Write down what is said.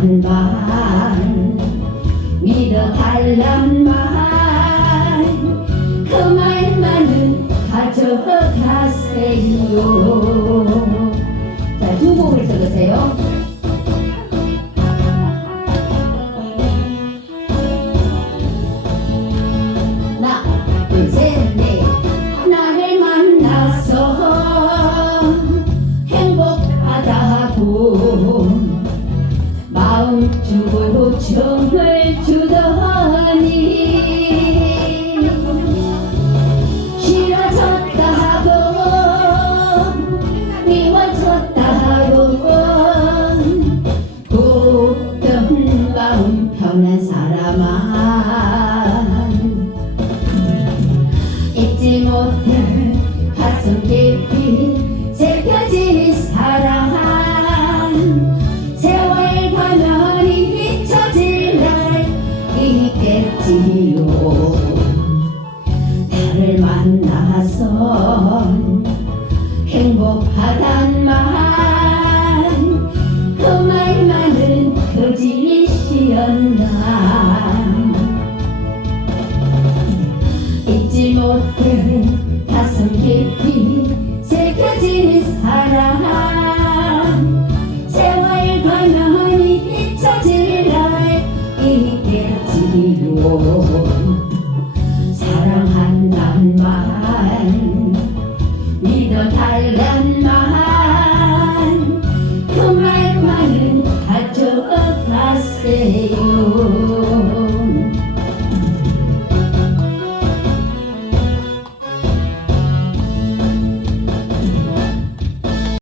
반반 믿어 달란만 그 말만은 가져가세요. 자두 곡을 들으세요. 나둘셋. 주고 정을 주더니 싫어졌다고 미워졌다고 곱던 마음 편한 사람아 잊지 못해 행복하단 말그 말만은 거짓이었나. 잊지 못해 가슴 깊이 새겨진 사랑 말